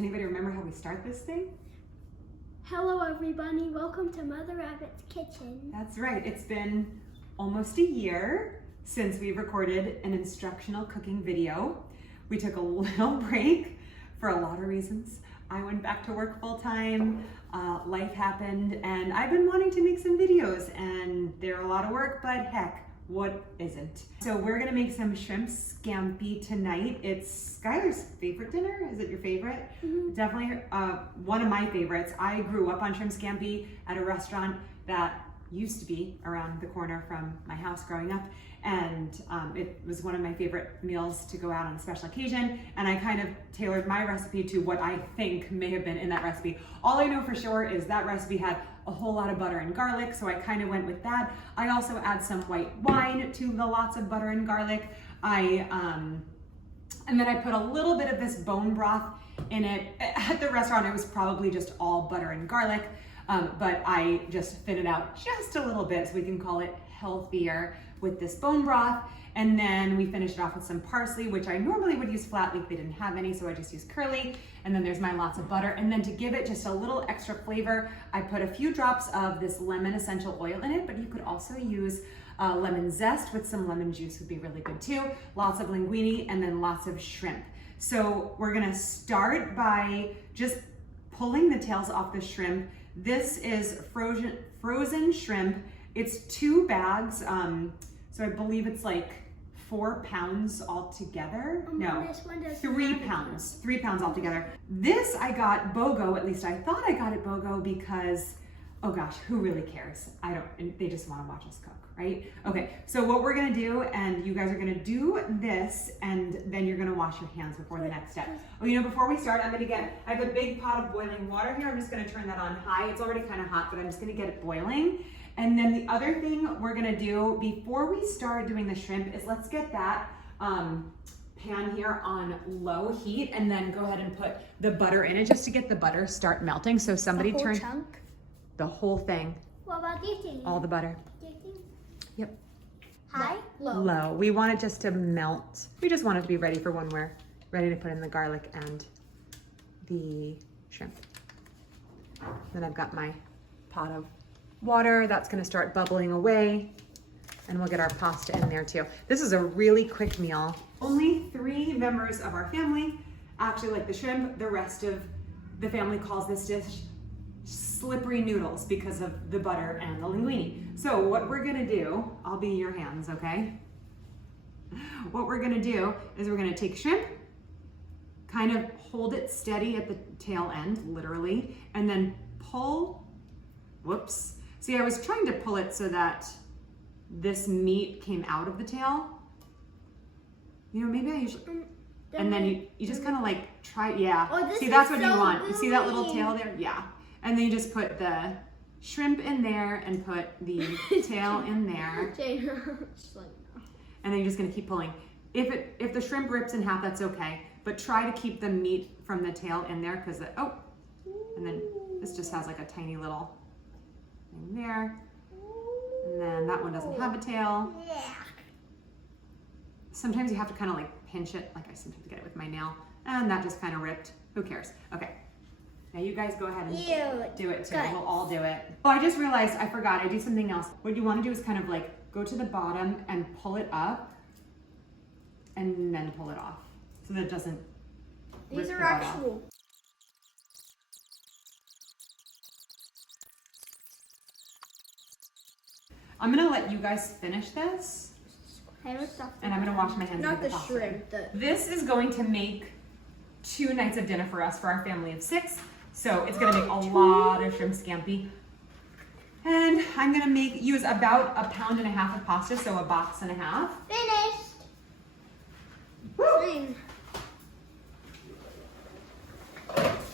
anybody remember how we start this thing? Hello everybody, welcome to Mother Rabbit's Kitchen. That's right, it's been almost a year since we recorded an instructional cooking video. We took a little break for a lot of reasons. I went back to work full time, life happened, and I've been wanting to make some videos, and they're a lot of work, but heck, what isn't? So we're gonna make some shrimp scampi tonight. It's Skylar's favorite dinner. Is it your favorite? Mm-hmm. Definitely one of my favorites. I grew up on shrimp scampi at a restaurant that used to be around the corner from my house growing up, and it was one of my favorite meals to go out on a special occasion, and I kind of tailored my recipe to what I think may have been in that recipe. All I know for sure is that recipe had a whole lot of butter and garlic, so I kind of went with that. I also add some white wine to the lots of butter and garlic. And then I put a little bit of this bone broth in it. At the restaurant, it was probably just all butter and garlic, but I just thin it out just a little bit so we can call it healthier with this bone broth. And then we finished it off with some parsley, which I normally would use flat leaf. They didn't have any, so I just used curly. And then there's my lots of butter. And then to give it just a little extra flavor, I put a few drops of this lemon essential oil in it, but you could also use lemon zest with some lemon juice would be really good too. Lots of linguine and then lots of shrimp. So we're gonna start by just pulling the tails off the shrimp. This is frozen shrimp. It's 2 bags. So I believe it's like 4 pounds altogether. No, this one does 3 pounds. 3 pounds altogether. This I got BOGO, at least I thought I got it BOGO because, oh gosh, who really cares? They just want to watch us cook, right? Okay, so what we're gonna do, and you guys are gonna do this, and then you're gonna wash your hands before the next step. Oh, before we start, I have a big pot of boiling water here. I'm just gonna turn that on high. It's already kind of hot, but I'm just gonna get it boiling. And then the other thing we're gonna do before we start doing the shrimp is let's get that pan here on low heat, and then go ahead and put the butter in it just to get the butter start melting. So somebody turn chunk? The whole thing. What about these things? All the butter. Yep. High? Low? Low. We want it just to melt. We just want it to be ready for when we're ready to put in the garlic and the shrimp. Then I've got my pot of water that's going to start bubbling away, and we'll get our pasta in there too. This is a really quick meal. Only 3 members of our family actually like the shrimp. The rest of the family calls this dish slippery noodles because of the butter and the linguine. So what we're gonna do, I'll be your hands, okay? What we're gonna do is we're gonna take shrimp, kind of hold it steady at the tail end, literally, and then pull, whoops. See, I was trying to pull it so that this meat came out of the tail. Maybe I usually, and then you just kind of like try, yeah. Oh, see, that's what so you want. You gooey. see that little tail there? Yeah. And then you just put the shrimp in there and put the tail in there. And then you're just gonna keep pulling. If the shrimp rips in half, that's okay. But try to keep the meat from the tail in there because and then this just has like a tiny little thing there. And then that one doesn't have a tail. Sometimes you have to kind of like pinch it, like I sometimes get it with my nail, and that just kind of ripped. Who cares? Okay. Now you guys go ahead and do it too. We'll all do it. Oh, I just realized I forgot. I do something else. What you want to do is kind of like go to the bottom and pull it up and then pull it off so that it doesn't rip the butt off. I'm gonna let you guys finish this, and I'm gonna wash my hands. Not the shrimp. This is going to make 2 nights of dinner for us, for our family of 6. So it's gonna make a lot of shrimp scampi. And I'm gonna use about 1.5 pounds of pasta, so 1.5 boxes. Finished. Woo!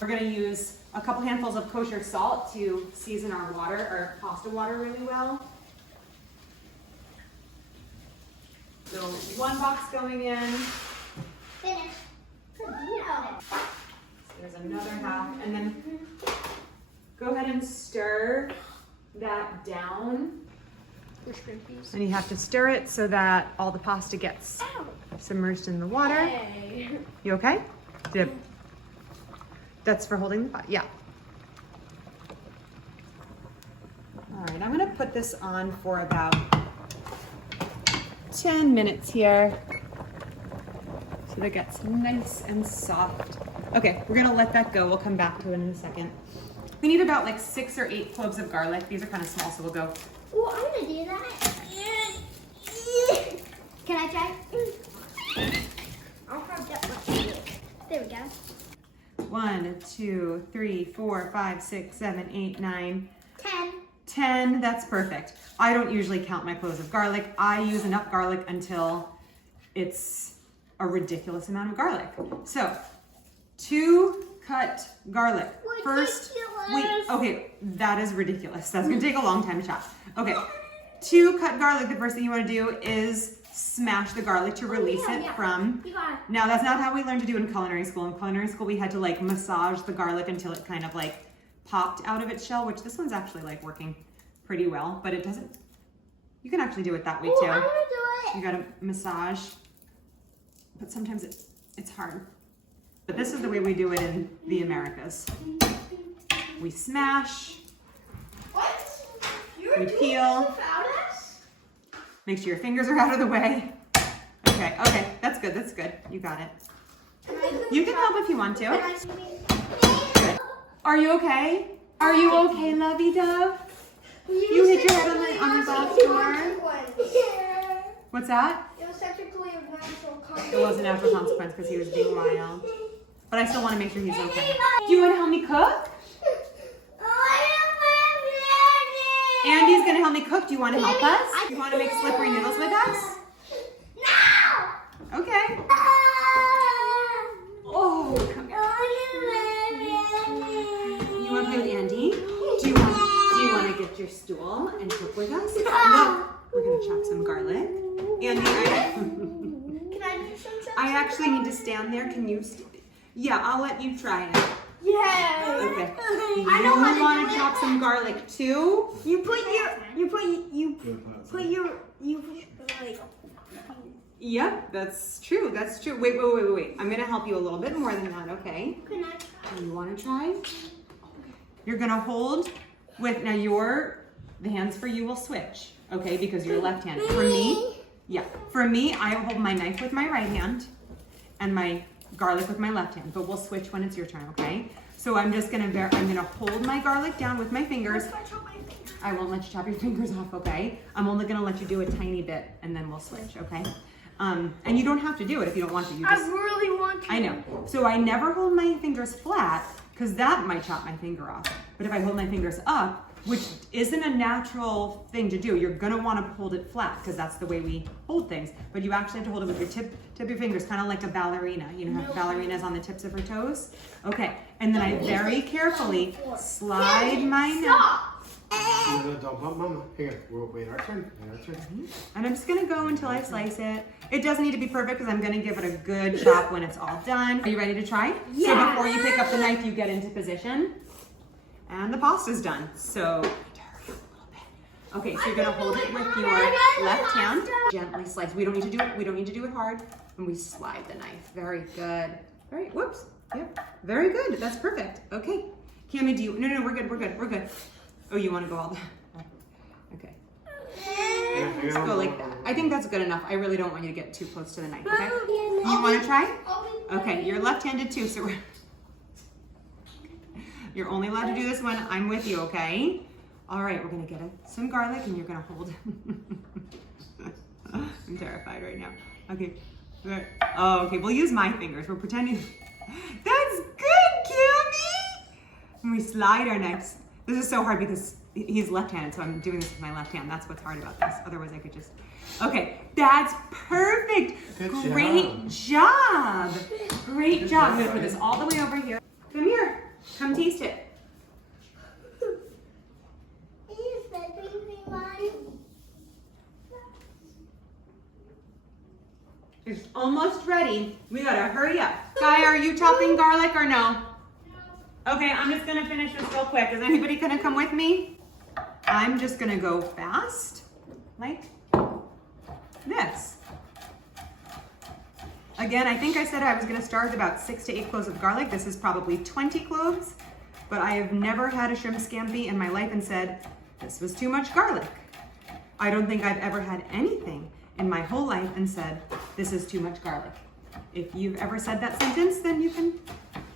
We're gonna use a couple handfuls of kosher salt to season our water, our pasta water really well. So 1 box going in. Finished. So there's another half, and then go ahead and stir that down. And you have to stir it so that all the pasta gets submerged in the water. Hey. You okay? That's for holding the pot, yeah. All right, I'm gonna put this on for about 10 minutes here so that it gets nice and soft. Okay, we're gonna let that go. We'll come back to it in a second. We need about like 6 or 8 cloves of garlic. These are kind of small, so we'll go. Oh, I'm gonna do that. Can I try? I'll have that one. There we go. 1, 2, 3, 4, 5, 6, 7, 8, 9, 10. 10. That's perfect. I don't usually count my cloves of garlic. I use enough garlic until it's a ridiculous amount of garlic. So, 2 cut garlic. First, wait, okay, that is ridiculous. That's gonna take a long time to chop. Okay, 2 cut garlic. The first thing you wanna do is smash the garlic to release it from. Now, that's not how we learned to do in culinary school. In culinary school, we had to like massage the garlic until it kind of like popped out of its shell, which this one's actually like working pretty well, but it doesn't, you can actually do it that way too. I'm gonna do it. You gotta massage, but sometimes it's hard. But this is the way we do it in the Americas. We smash, What? we peel, make sure your fingers are out of the way. Okay, that's good, you got it. You can help if you want to. Good. Are you okay? Are you okay, lovey dove? You hit your head on the box door. What's that? It was technically a natural consequence. It was a natural consequence because he was being wild. But I still want to make sure he's okay. Do you want to help me cook? Andy's going to help me cook. Do you want to help us? Do you want to make slippery noodles with us? No! Okay. Oh, come here. You want to play with Andy? Do you want to get your stool and cook with us? Look, we're going to chop some garlic. Andy, Can I do some chopping? I actually need to stand there. Can you? Yeah, I'll let you try it. Yeah. Okay. I know how to You want do to it. chop some garlic too? You put like. Yep, that's true. That's true. Wait. I'm gonna help you a little bit more than that. Okay. Can I try? You want to try? You're gonna hold with now. The hands for you will switch. Okay, because you're left-handed. For me, yeah. For me, I hold my knife with my right hand and my garlic with my left hand. But we'll switch when it's your turn. Okay. So I'm gonna hold my garlic down with my fingers. I won't let you chop your fingers off, okay? I'm only gonna let you do a tiny bit and then we'll switch, okay? And you don't have to do it if you don't want to. I really want to. I know. So I never hold my fingers flat because that might chop my finger off. But if I hold my fingers up, which isn't a natural thing to do, you're gonna wanna hold it flat because that's the way we hold things. But you actually have to hold it with your tip of your fingers, kind of like a ballerina. You know how ballerinas on the tips of her toes? Okay, and then I very carefully slide my knife. Don't bump Mama. Here, we'll wait our turn. And I'm just gonna go until I slice it. It doesn't need to be perfect because I'm gonna give it a good chop when it's all done. Are you ready to try? Yeah. So before you pick up the knife, you get into position. And the pasta's done. So, okay, so you're gonna hold it with your left hand. Gently slice. We don't need to do it hard. And we slide the knife. Very good. Whoops. Yep. Very good. That's perfect. Okay. Cammy, no, we're good. Oh, you want to go all the okay. Let's go like that. I think that's good enough. I really don't want you to get too close to the knife, okay? You want to try? Okay, you're left-handed too, so you're only allowed to do this when I'm with you, okay? All right, we're gonna get some garlic and you're gonna hold. I'm terrified right now. Okay. Oh, okay, we'll use my fingers. We're pretending. That's good, Cammy! And we slide our knives. This is so hard because he's left-handed, so I'm doing this with my left hand. That's what's hard about this. Otherwise, I could just... Okay, that's perfect. Great job. Great job. I'm gonna put this all the way over here. Come here. Come taste it. It's almost ready. We gotta hurry up. Guy, are you chopping garlic or no? Okay, I'm just gonna finish this real quick. Is anybody gonna come with me? I'm just gonna go fast, like this. Again, I think I said I was gonna start with about 6 to 8 cloves of garlic. This is probably 20 cloves, but I have never had a shrimp scampi in my life and said, this was too much garlic. I don't think I've ever had anything in my whole life and said, this is too much garlic. If you've ever said that sentence, then you can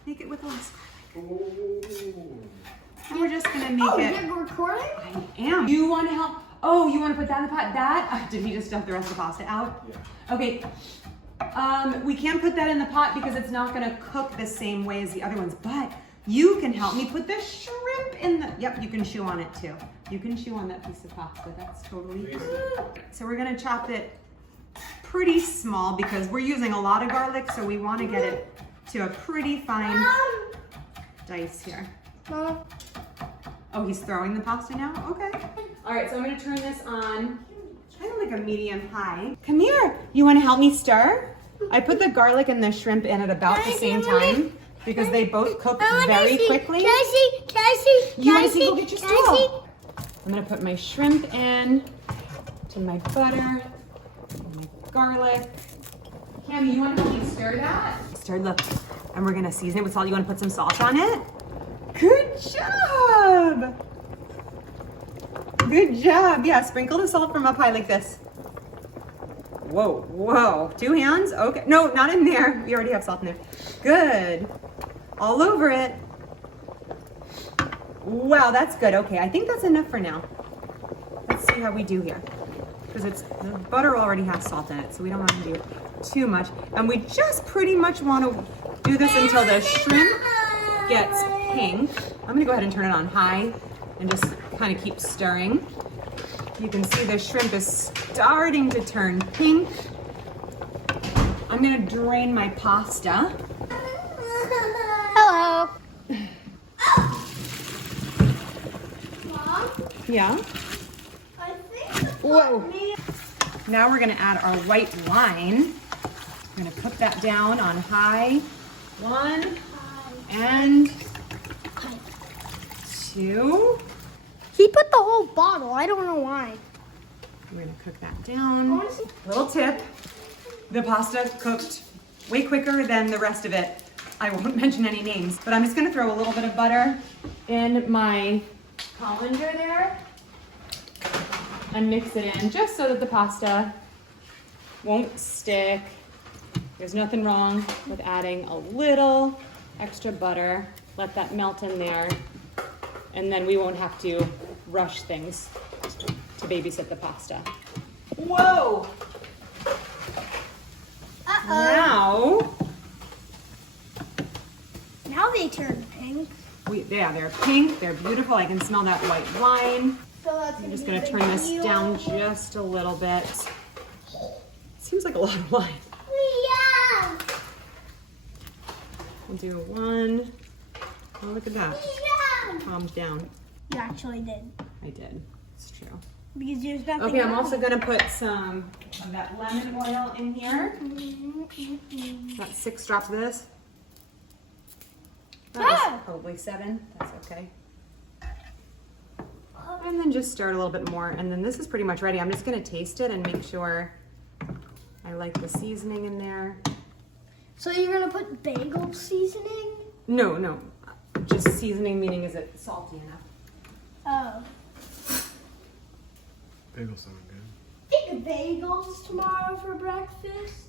make it with less garlic. And we're just gonna make it. You're recording? I am. You wanna help? Oh, you wanna put that in the pot? That? Did he just dump the rest of the pasta out? Yeah. Okay. We can't put that in the pot because it's not gonna cook the same way as the other ones, but you can help me put the shrimp in the, yep, you can chew on it too. You can chew on that piece of pasta, that's totally fine. So we're gonna chop it pretty small because we're using a lot of garlic, so we wanna get it to a pretty fine dice here. Mom. Oh, he's throwing the pasta now? Okay. All right, so I'm gonna turn this on, kind of like a medium high. Come here, you wanna help me stir? I put the garlic and the shrimp in at about the same time because they both cook very quickly. Can I see? You wanna see? Go get your stool. I'm gonna put my shrimp in, to my butter, and my garlic. Cammy, you wanna help me stir that? Stir, look, and we're gonna season it with salt. You wanna put some salt on it? Good job! Good job. Yeah, sprinkle the salt from up high like this. Whoa, whoa. 2 hands? Okay. No, not in there. We already have salt in there. Good. All over it. Wow, that's good. Okay, I think that's enough for now. Let's see how we do here. Because the butter already has salt in it, so we don't want to do too much. And we just pretty much want to do this until the shrimp gets pink. I'm gonna go ahead and turn it on high and just kind of keep stirring. You can see the shrimp is starting to turn pink. I'm gonna drain my pasta. Hello. Mom? Yeah. I think Whoa. Now we're gonna add our white wine. I'm gonna put that down on high. 1 and 2. he put the whole bottle. I don't know why. We're gonna cook that down. Little tip, the pasta cooked way quicker than the rest of it. I won't mention any names, but I'm just gonna throw a little bit of butter in my colander there and mix it in just so that the pasta won't stick. There's nothing wrong with adding a little extra butter. Let that melt in there, and then we won't have to rush things to babysit the pasta. Whoa! Now they turn pink. yeah, they're pink, they're beautiful. I can smell that white wine. So that's I'm just gonna turn this down just a little bit. Seems like a lot of wine. Yeah. We'll do 1. Oh, look at that. Yeah. Palms down. You actually did. I did. It's true. Because there's nothing. Okay, I'm else. also gonna put some of that lemon oil in here. About 6 drops of this. That was probably 7. That's okay. And then just stir it a little bit more. And then this is pretty much ready. I'm just gonna taste it and make sure I like the seasoning in there. So you're gonna put bagel seasoning? No. Just seasoning, meaning is it salty enough? Oh. Bagels sound good. Think bagels tomorrow for breakfast.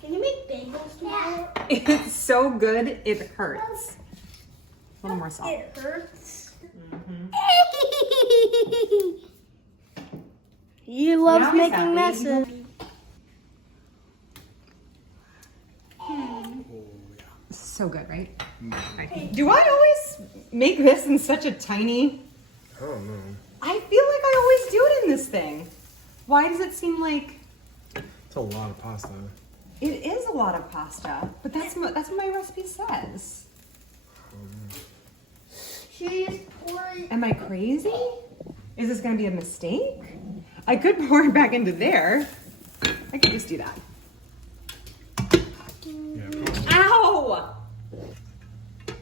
Can you make bagels tomorrow? It's so good, it hurts. A little more salt. It hurts. You love Now he's making happy. messes. Oh, yeah. So good, right? Right. Do I always make this in such a tiny... I don't know. I feel like I always do it in this thing. Why does it seem like... It's a lot of pasta. It is a lot of pasta, but that's what my recipe says. She's pouring. Am I crazy? Is this gonna be a mistake? I could pour it back into there. I could just do that. Yeah. Ow!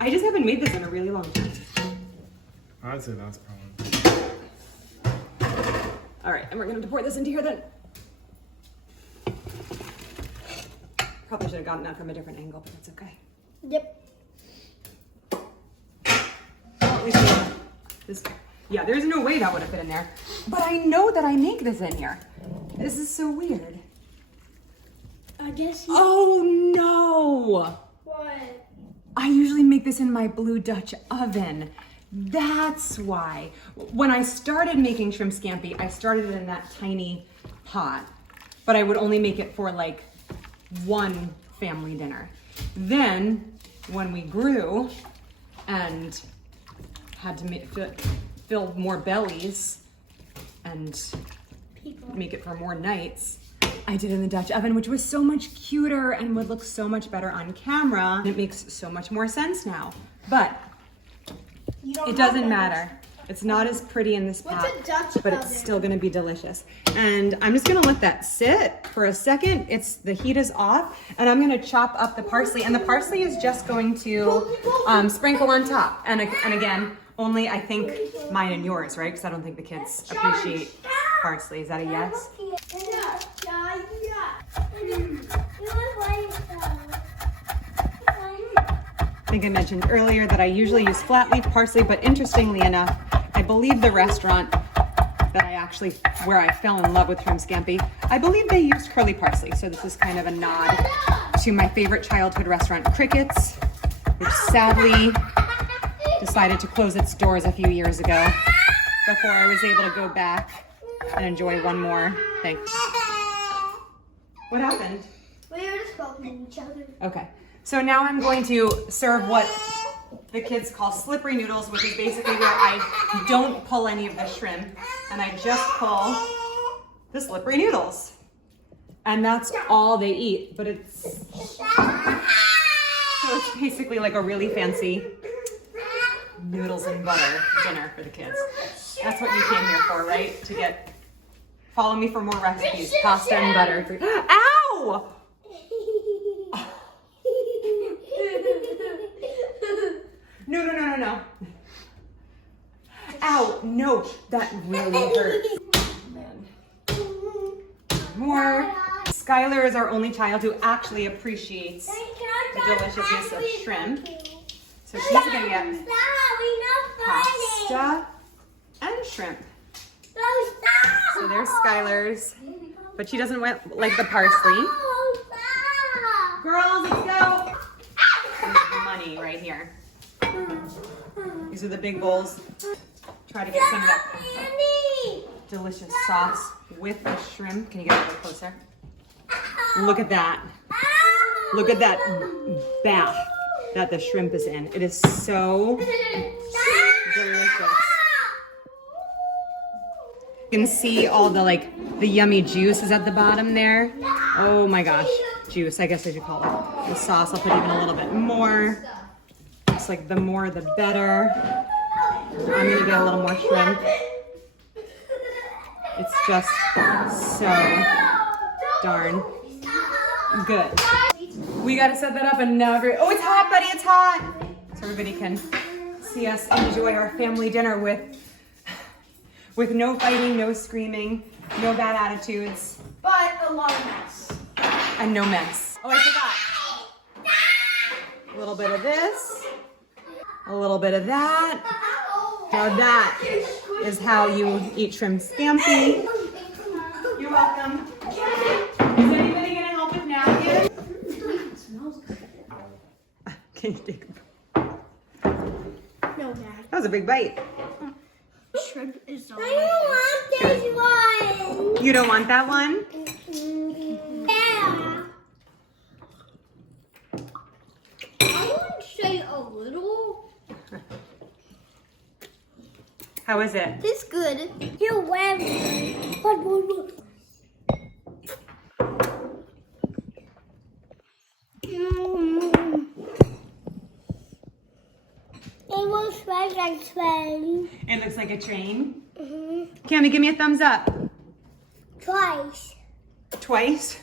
I just haven't made this in a really long time. I'd say that's probably. All right, and we're gonna pour this into here then. Probably should have gotten that from a different angle, but that's okay. Yep. Well, at least we have this. Yeah, there's no way that would have fit in there. But I know that I make this in here. This is so weird. I guess you... Oh no! What? I usually make this in my blue Dutch oven. That's why. When I started making shrimp scampi, I started it in that tiny pot, but I would only make it for like one family dinner. Then when we grew and had to fill more bellies and make it for more nights, I did it in the Dutch oven, which was so much cuter and would look so much better on camera. It makes so much more sense now. But it doesn't matter. It's not as pretty in this pot, but it's still gonna be delicious. And I'm just gonna let that sit for a second. The heat is off, and I'm gonna chop up the parsley. And the parsley is just going to sprinkle on top. And again, only I think mine and yours, right? Because I don't think the kids appreciate parsley. Is that a yes? I think I mentioned earlier that I usually use flat leaf parsley, but interestingly enough, I believe the restaurant where I fell in love with shrimp scampi, I believe they used curly parsley. So this is kind of a nod to my favorite childhood restaurant, Cricket's, which sadly decided to close its doors a few years ago before I was able to go back and enjoy one more thing. What happened? We were just poking each other. Okay, so now I'm going to serve what the kids call slippery noodles, which is basically where I don't pull any of the shrimp and I just pull the slippery noodles. And that's all they eat, but it's basically like a really fancy noodles and butter dinner for the kids. That's what you came here for, right? Follow me for more recipes. Pasta and butter. Ow! No. Ow, no, that really hurts. More. Skylar is our only child who actually appreciates the deliciousness of shrimp. So she's gonna get pasta and shrimp. So there's Skylar's, but she doesn't like the parsley. Girls, let's go. There's money right here. These are the big bowls. Try to get some of that delicious sauce with the shrimp. Can you get a little closer? Look at that. Look at that bath that the shrimp is in. It is so delicious. You can see all the yummy juice is at the bottom there. Oh my gosh, juice, I guess I should call it. The sauce, I'll put even a little bit more. It's like the more the better. I'm gonna get a little more shrimp. It's just so darn good. We gotta set that up and now oh, it's hot, buddy, it's hot. So everybody can see us enjoy our family dinner with no fighting, no screaming, no bad attitudes. But a lot of mess. And no mess. Oh, I forgot. A little bit of this, a little bit of that. Now that is how you eat shrimp scampi. You're welcome. Is anybody gonna help with napkins? It smells good. Can you take No, Dad. That was a big bite. Shrimp is so I don't want this one. You don't want that one? Yeah. I would say a little. How is it? It's good. You're wearing. What? It looks like a train. It looks like a train. Cammy, give me a thumbs up. Twice. Twice?